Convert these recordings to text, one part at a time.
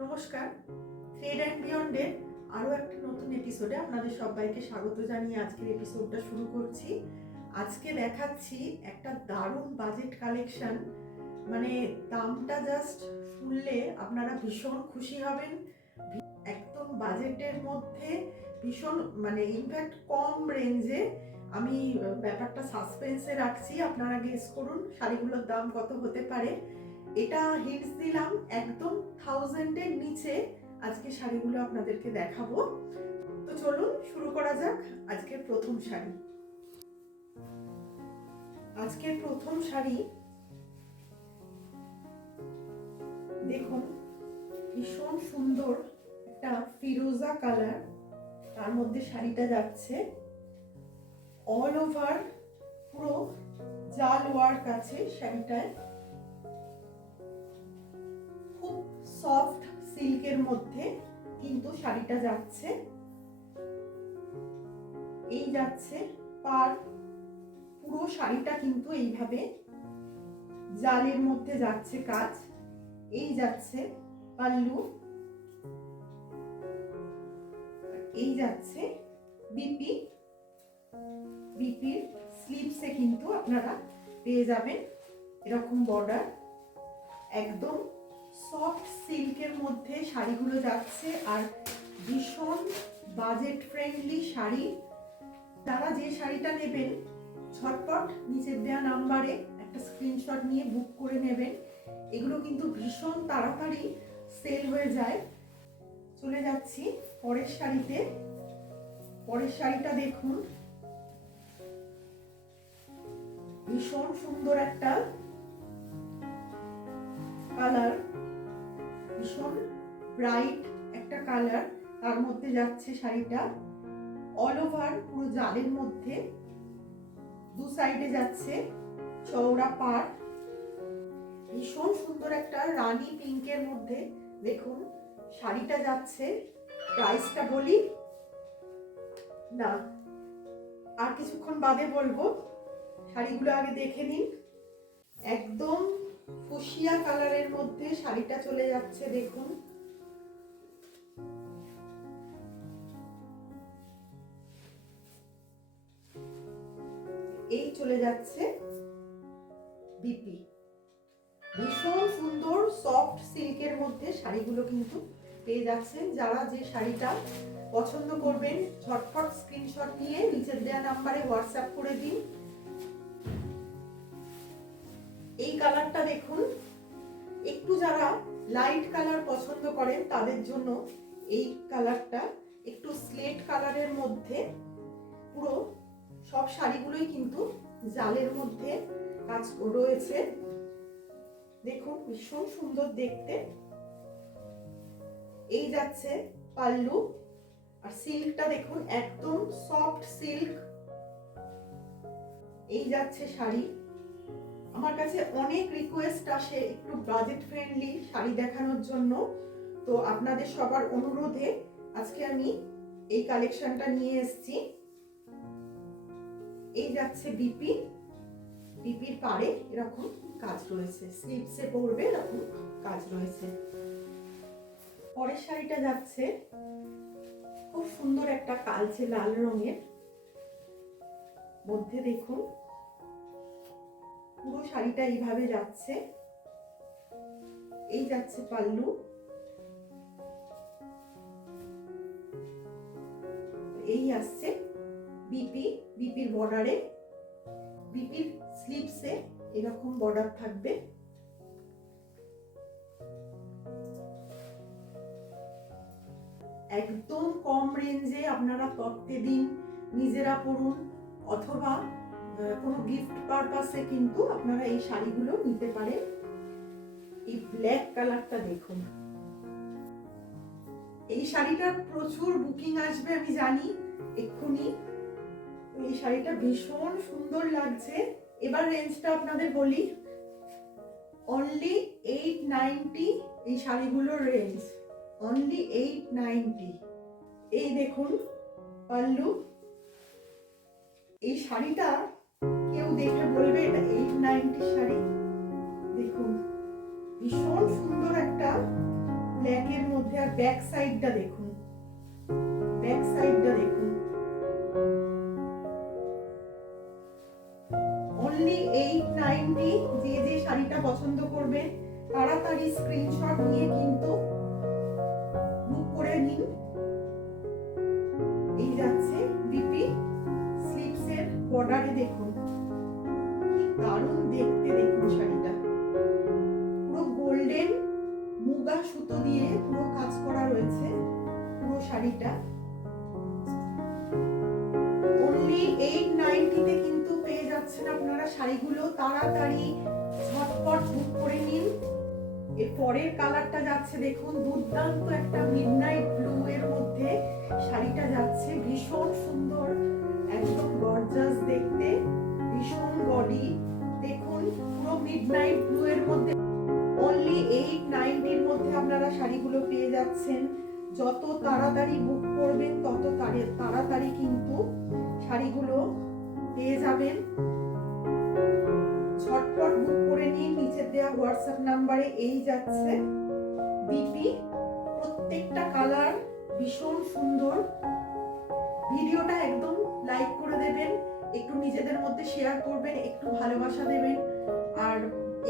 নমস্কার, thread and বিয়ন্ডের আরও একটা নতুন এপিসোডে আপনাদের সবাইকে স্বাগত জানিয়ে আজকের এপিসোডটা শুরু করছি। আজকে দেখাচ্ছি একটা দারুণ বাজেট কালেকশন। মানে দামটা জাস্ট শুনলে আপনারা ভীষণ খুশি হবেন। একদম বাজেটের মধ্যে ভীষণ ইনফ্যাক্ট কম রেঞ্জে। আমি ব্যাপারটা সাসপেন্সে রাখছি, আপনারা গেস করুন শাড়িগুলোর দাম কত হতে পারে। এটা হিন্টস দিলাম, একদম 1000-এর নিচে আজকে শাড়িগুলো আপনাদেরকে দেখাবো। তো চলুন শুরু করা যাক আজকের প্রথম শাড়ি। আজকের প্রথম শাড়ি দেখুন, ভীষণ সুন্দর একটা ফিরোজা কালার, তার মধ্যে শাড়িটা যাচ্ছে অল ওভার পুরো জাল ওয়ার্ক আছে শাড়িটায়। খুব সফট সিল্কের মধ্যে কিন্তু শাড়িটা যাচ্ছে। এই যাচ্ছে পার, পুরো শাড়িটা কিন্তু এইভাবে জালের মধ্যে যাচ্ছে কাজ। এই যাচ্ছে পাল্লু, এই যাচ্ছে বিপি। বিপির স্লিভসে কিন্তু আপনারা পেয়ে যাবেন এরকম বর্ডার। একদম সফট সিল্কের মধ্যে শাড়িগুলো যাচ্ছে, আর ভীষণ বাজেট ফ্রেন্ডলি শাড়ি। তারা যে শাড়িটা নেবেন ঝটপট নিচের দেওয়া নাম্বারে একটা স্ক্রিনশট নিয়ে বুক করে নেবেন। এগুলো কিন্তু ভীষণ তাড়াতাড়ি সেল হয়ে যায়। চলে যাচ্ছি পরের শাড়িতে। পরের শাড়িটা দেখুন, ভীষণ সুন্দর একটা কালার, ভীষণ ব্রাইট একটা কালার, তার মধ্যে যাচ্ছে শাড়িটা অল ওভার পুরো জালের মধ্যে। দু সাইডে যাচ্ছে চওড়া পাড়। ভীষণ সুন্দর একটা রানী পিঙ্কের মধ্যে দেখুন শাড়িটা যাচ্ছে। প্রাইসটা বলি না, আর কিছুক্ষণ বাদে বলবো, শাড়িগুলো আগে দেখে নিন। একদম ফুসিয়া কালারের মধ্যে শাড়িটা চলে যাচ্ছে দেখুন। এই চলে যাচ্ছে বিপি। ভীষণ সুন্দর সফট সিল্কের মধ্যে শাড়িগুলো কিন্তু পেয়ে যাচ্ছেন। যারা যে শাড়িটা পছন্দ করবেন ঝটপট স্ক্রিনশট নিয়ে নিচের দেওয়া নাম্বারে হোয়াটসঅ্যাপ করে দিন। এই কালারটা দেখুন, একটু যারা লাইট কালার পছন্দ করেন তাদের জন্য এই কালারটা। একটু স্লেট কালারের মধ্যে পুরো সব শাড়িগুলোই কিন্তু জালের মধ্যে কাজ রয়েছে। দেখুন ভীষণ সুন্দর দেখতে। এই যাচ্ছে পাল্লু, আর সিল্কটা দেখুন একদম সফট সিল্ক। এই যাচ্ছে শাড়ি। আমার কাছে অনেক রিকোয়েস্ট আসে একটু বাজেট ফ্রেন্ডলি শাড়ি দেখানোর জন্য, তো আপনাদের সবার অনুরোধে আজকে আমি এই কালেকশনটা নিয়ে এসেছি। এই যাচ্ছে বিপি। বিপির পাড়ে এরকম কাজ রয়েছে, স্লিভসে পড়বে এরকম কাজ রয়েছে। পরের শাড়িটা যাচ্ছে খুব সুন্দর একটা কালচে লাল রঙের মধ্যে। দেখুন পুরো শাড়িটা এইভাবে যাচ্ছে। এই যাচ্ছে পাল্লু, এই আসছে বিপি। বিপির বর্ডারে, বিপির স্লিভসে এরকম বর্ডার থাকবে। একদম কম রেঞ্জে আপনারা তত্ত্বে দিন, নিজেরা পরুন, অথবা কোনো গিফট পারপাসে কিন্তু আপনারা এই শাড়িগুলো নিতে পারেন। এই ব্ল্যাক কালারটা দেখুন, এই শাড়িটার প্রচুর বুকিং আসবে আমি জানি এক্ষুনি। এই শাড়িটা ভীষণ সুন্দর লাগছে। এবার রেঞ্জটা আপনাদের বলি, অনলি 890 এই শাড়িগুলোর রেঞ্জ, অনলি 890। এই দেখুন পাল্লু। এই শাড়িটা কেউ দেখে বলবে এটা 890 শাড়ি। দেখুন ভীষণ সুন্দর একটা ব্ল্যাকের ব্যাক সাইডটা দেখুন, ব্যাক সাইডটা দেখুন। অনলি 890। যে যে শাড়িটা পছন্দ করবেন তাড়াতাড়ি স্ক্রিনশট নিয়ে কিন্তু বুক করে নিন। এই যাচ্ছে বিপি স্লিভসের বর্ডারে, দেখুন কি দারুণ দেখতে। দেখুন শাড়িটা পুরো গোল্ডেন মুগা সুতো দিয়ে পুরো কাজ করা রয়েছে পুরো শাড়িটা। অনলি 890 তে কিন্তু পেয়ে যাচ্ছেন আপনারা শাড়িগুলো। তাড়াতাড়ি ঝটপট বুক করে নিন। এর পরের কালারটা যাচ্ছে দেখুন, দুর্দান্ত একটা মিডনাইট ব্লু এর মধ্যে শাড়িটা যাচ্ছে, ভীষণ সুন্দর, একদম গর্জাস দেখতে, ভীষণ বডি। দেখুন পুরো মিডনাইট ব্লু এর মধ্যে অনলি 890 এর মধ্যে আপনারা শাড়িগুলো পেয়ে যাচ্ছেন। যত তাড়াতাড়ি বুক করবেন তত তাড়াতাড়ি কিন্তু শাড়িগুলো পেয়ে যাবেন। ঝটপট বুক করে নিন। নিচে দেওয়া হোয়াটসঅ্যাপ নাম্বারে এই যাচ্ছে বিপি। প্রত্যেকটা কালার ভীষণ সুন্দর। ভিডিওটা একদম লাইক করে দেবেন, একটু নিজেদের মধ্যে শেয়ার করবেন, একটু ভালোবাসা দেবেন। আর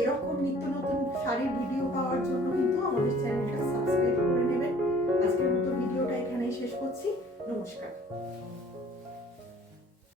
এরকম নিত্য নতুন শাড়ির ভিডিও পাওয়ার জন্য কিন্তু আমাদের চ্যানেলটা সাবস্ক্রাইব করে নেবেন। আজকের মতো ভিডিওটা এখানেই শেষ করছি। নমস্কার।